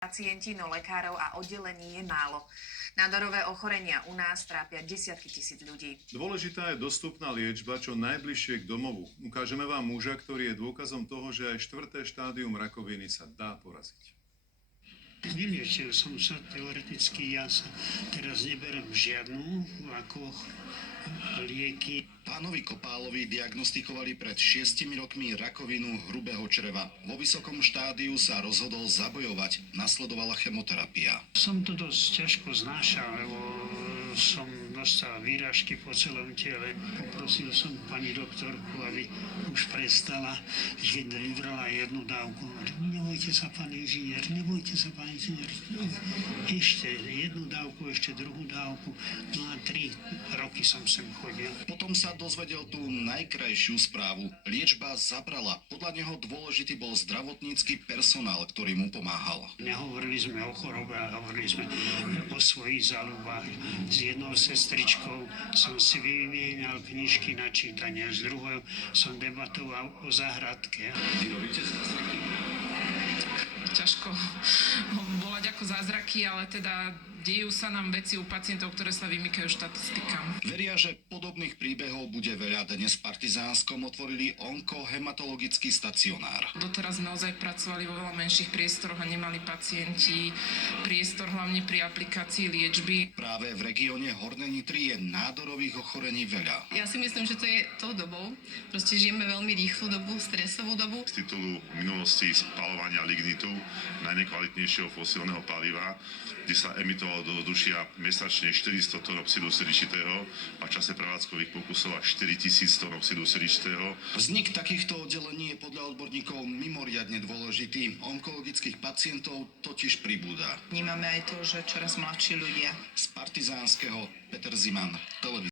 pacienti, no lekárov a oddelení je málo. Nádorové ochorenia u nás trápia desiatky tisíc ľudí. Dôležitá je dostupná liečba čo najbližšie k domovu. Ukážeme vám muža, ktorý je dôkazom toho, že aj 4. štádium rakoviny sa dá poraziť. Vyliečil som sa teoreticky, ja sa teraz neberem žiadnu ako lieky. Pánovi Kopálovi diagnostikovali pred 6 rokmi rakovinu hrubého čreva. Vo vysokom štádiu sa rozhodol zabojovať. Nasledovala chemoterapia. Som to dosť ťažko znášal, lebo som dostal výražky po celom tele. Poprosil som pani doktorku, aby už prestala, keď vybrala jednu dávku. Nebojte sa, pán inžinier, nebojte sa, pán inžinier. Ešte jednu dávku, ešte druhú dávku. No a 3 roky som sem chodil. Potom sa dozvedel tú najkrajšiu správu. Liečba zabrala. Podľa neho dôležitý bol zdravotnícky personál, ktorý mu pomáhal. Nehovorili sme o chorobe, ale hovorili sme o svojich záľubách. S jednou sestričkou som si vymienial knižky na čítanie, s druhou som debatoval o záhradke. Vy robíte zázraky? Ťažko volať ako zázraky, ale teda dejú sa nám veci u pacientov, ktoré sa vymykajú štatistikám. Veria, že podobných príbehov bude veľa. Dnes v Partizánskom otvorili onkohematologický stacionár. Doteraz naozaj pracovali vo veľa menších priestoroch a nemali pacienti priestor hlavne pri aplikácii liečby. Práve v regióne Hornej Nitry je nádorových ochorení veľa. Ja si myslím, že to je tou dobou. Proste žijeme veľmi rýchlu dobu, stresovú dobu. Z titulu minulosti spaľovania lignitu, najnekvalitnejšieho fosílneho paliva, kde sa emitovalo do ovzdušia mesačne 400 tón oxidu siličitého a v čase prevádzkových pokusov až 4000 tón oxidu siličitého. Vznik takýchto oddelení je podľa odborníkov mimoriadne dôležitý. Onkologických pacientov totiž pribúda. Vnímame aj to, že čoraz mladší ľudia. Z Partizánskeho Peter Ziman, televízia.